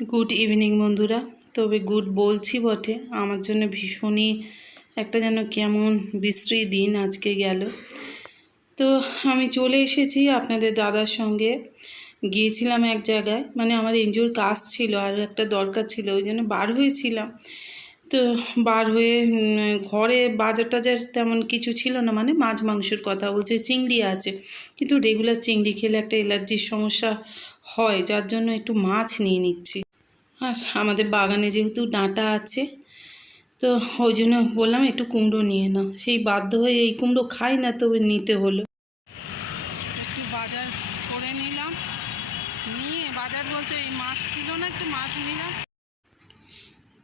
Good evening বন্ধুরা। তবে good বলছি বটে, আমার জন্য ভীষণই একটা যেন কেমন বিশ্রী দিন আজকে গেল। তো আমি চলে এসেছি আপনাদের দাদার সঙ্গে। গিয়েছিলাম এক জায়গায়, মানে আমার এনজিওর কাজ ছিল আর একটা দরকার ছিল, ওই জন্য বার হয়েছিলাম। তো বার হয়ে ঘরে বাজার টাজার তেমন কিছু ছিল না, মানে মাছ মাংসের কথা বলছে, চিংড়ি আছে, কিন্তু রেগুলার চিংড়ি খেলে একটা অ্যালার্জির সমস্যা হয়, যার জন্য একটু মাছ নিয়ে নিচ্ছি। আর আমাদের বাগানে যেহেতু ডাঁটা আছে, তো ওই জন্য বললাম একটু কুমড়ো নিয়ে নাও। সেই বাধ্য হয়ে এই কুমড়ো খাই না, তবে নিতে হলো। একটু বাজার করে নিলাম, নিয়ে বাজার বলতে এই মাছ ছিল না, একটু মাছ নিলাম।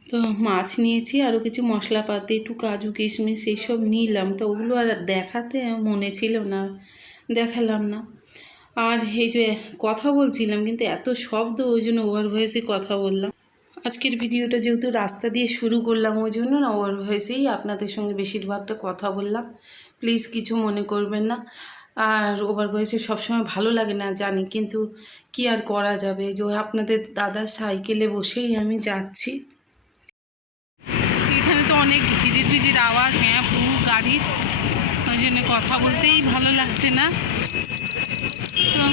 তো মাছ নিয়েছি, আরও কিছু মশলাপাতি, একটু কাজু কিশমিশ এইসব নিলাম। তো ওগুলো আর দেখাতে মনে ছিল না, দেখালাম না। আর এই যে কথা বলছিলাম, কিন্তু এত শব্দ, ওই জন্য ওভার ভয়েসে কথা বললাম। আজকের ভিডিওটা যেহেতু রাস্তা দিয়ে শুরু করলাম, ওই জন্য না ওভার ভয়েসেই আপনাদের সঙ্গে বেশিরভাগটা কথা বললাম। প্লিজ কিছু মনে করবেন না। আর ওভার ভয়েসে সবসময় ভালো লাগে না জানি, কিন্তু কি আর করা যাবে। যে আপনাদের দাদার সাইকেলে বসেই আমি যাচ্ছি। এখানে তো অনেক ভিজির ভিজির আওয়াজ, হ্যাঁ পুরো গাড়ির, ওই জন্য কথা বলতেই ভালো লাগছে না। তো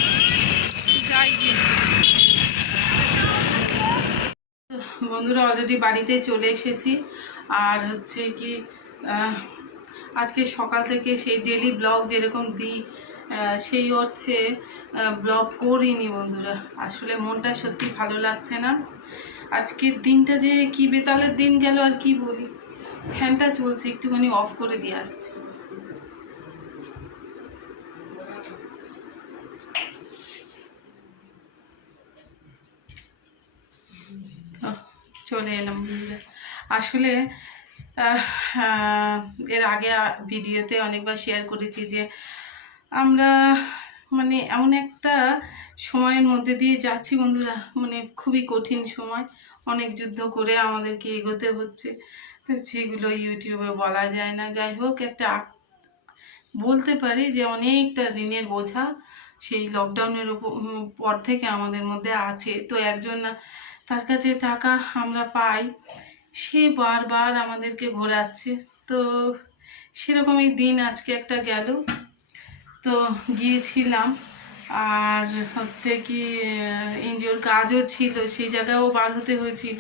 যাই গিয়ে বন্ধুরা, অলরেডি বাড়িতে চলে এসেছি। আর হচ্ছে কি, আজকে সকাল থেকে সেই ডেলি ব্লগ যেরকম দিই, সেই অর্থে ব্লগ করিনি বন্ধুরা। আসলে মনটা সত্যি ভালো লাগছে না। আজকের দিনটা যে কি বেতালের দিন গেল আর কি বলি। ফ্যানটা চলছে, একটুখানি অফ করে দিয়ে আসছে। চলে এলাম। আসলে এর আগে ভিডিওতে অনেকবার শেয়ার করেছি যে আমরা মানে এমন একটা সময়ের মধ্যে দিয়ে যাচ্ছি বন্ধুরা, মানে খুবই কঠিন সময়। অনেক যুদ্ধ করে আমাদেরকে এগোতে হচ্ছে, তো সেগুলো ইউটিউবে বলা যায় না। যাই হোক, একটা বলতে পারি যে অনেকটা ঋণের বোঝা সেই লকডাউনের পর থেকে আমাদের মধ্যে আছে। তো একজন তার কাছে টাকা আমরা পাই, সে বারবার আমাদেরকে ঘোরাচ্ছে। তো সেরকমই দিন আজকে একটা গেল। তো গিয়েছিলাম, আর হচ্ছে কি এনজিওর কাজও ছিল, সেই জায়গায়ও বার হতে হয়েছিল।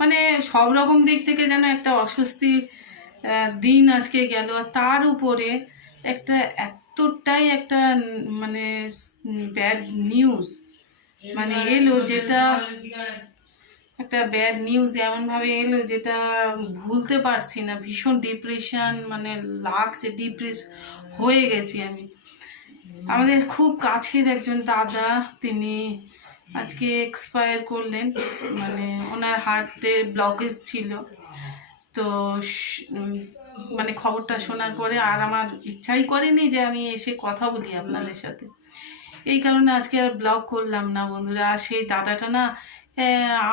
মানে সব রকম দিক থেকে যেন একটা অস্বস্তি দিন আজকে গেল। আর তার উপরে একটা এতটাই একটা মানে ব্যাড নিউজ মানে এলো, যেটা একটা ব্যাড নিউজ এমনভাবে এলো যেটা ভুলতে পারছি না। ভীষণ ডিপ্রেশন, মানে লাগছে, ডিপ্রেস হয়ে গেছি আমি। আমাদের খুব কাছের একজন দাদা, তিনি আজকে এক্সপায়ার করলেন। মানে ওনার হার্টে ব্লকেজ ছিল। তো মানে খবরটা শোনার পরে আর আমার ইচ্ছাই করেনি যে আমি এসে কথা বলি আপনাদের সাথে। এই কারণে আজকে আর ব্লগ করলাম না বন্ধুরা। আর সেই দাদাটা না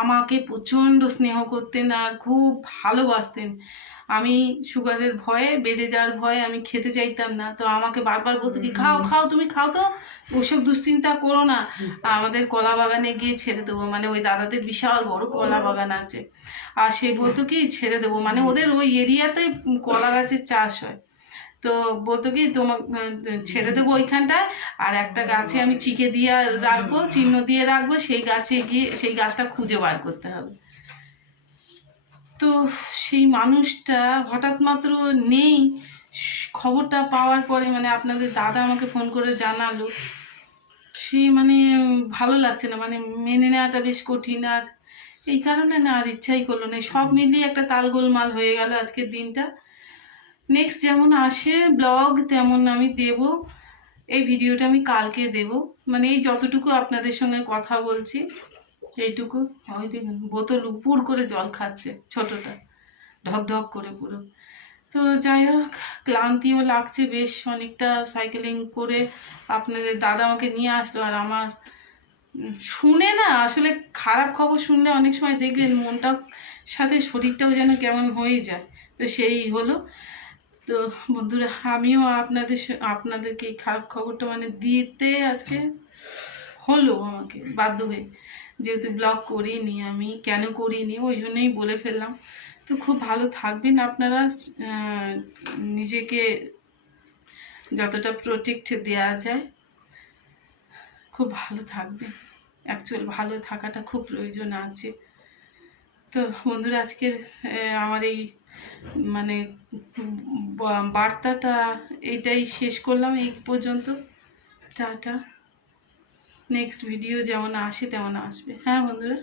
আমাকে প্রচণ্ড স্নেহ করতেন আর খুব ভালোবাসতেন। আমি সুগারের ভয়ে, বেড়ে যাওয়ার ভয়ে আমি খেতে চাইতাম না। তো আমাকে বারবার বলতো কি, খাও খাও, তুমি খাও, তো ওসব দুশ্চিন্তা করো না, আমাদের কলা বাগানে গিয়ে ছেড়ে দেবো। মানে ওই দাদাদের বিশাল বড় কলা বাগান আছে, আর সে বলতো কি ছেড়ে দেবো, মানে ওদের ওই এরিয়াতে কলা গাছের চাষ হয়। তো বলতো কি, তোমার ছেড়ে দেবো ওইখানটায়, আর একটা গাছে আমি চিকে দিয়ে রাখবো, চিহ্ন দিয়ে রাখবো, সেই গাছে গিয়ে সেই গাছটা খুঁজে বার করতে হবে। তো সেই মানুষটা হঠাৎ মাত্র নেই। খবরটা পাওয়ার পরে মানে আপনাদের দাদা আমাকে ফোন করে জানালো, সে মানে ভালো লাগছে না, মানে মেনে নেওয়াটা বেশ কঠিন। আর এই কারণে না আর ইচ্ছাই করলো না। সব মিলিয়ে একটা তালগোলমাল হয়ে গেল আজকের দিনটা। নেক্সট যেমন আসে ব্লগ তেমন আমি দেব। এই ভিডিওটা আমি কালকে দেব, মানে এই যতটুকু আপনাদের সঙ্গে কথা বলছি এইটুকু। ওই দেখুন বোতল উপর করে জল খাচ্ছে ছোটটা, ঢক ঢক করে পুরো। তো যাই হোক, ক্লান্তিও লাগছে বেশ অনেকটা সাইকেলিং করে। আপনাদের দাদা আমাকে নিয়ে আসলো, আর আমার শুনে না আসলে খারাপ খবর শুনলে অনেক সময় দেখবেন মনটাও সাথে শরীরটাও যেন কেমন হয়ে যায়। তো সেই হলো। তো বন্ধুরা, আমিও আপনাদেরকে এই খারাপ খবরটা মানে দিতে আজকে হলো আমাকে বাধ্য হয়ে, যেহেতু ব্লগ করিনি, আমি কেন করিনি ওই জন্যই বলে ফেললাম। তো খুব ভালো থাকবেন আপনারা, নিজেকে যতটা প্রোটেক্ট দেওয়া যায় খুব ভালো থাকবেন। অ্যাকচুয়াল ভালো থাকাটা খুব প্রয়োজন আছে। তো বন্ধুরা, আজকের আমার এই মানে বার্তাটা এইটাই শেষ করলাম, এই পর্যন্ত। টাটা। নেক্সট ভিডিও যেমন আসে তেমন আসবে। হ্যাঁ বন্ধুরা।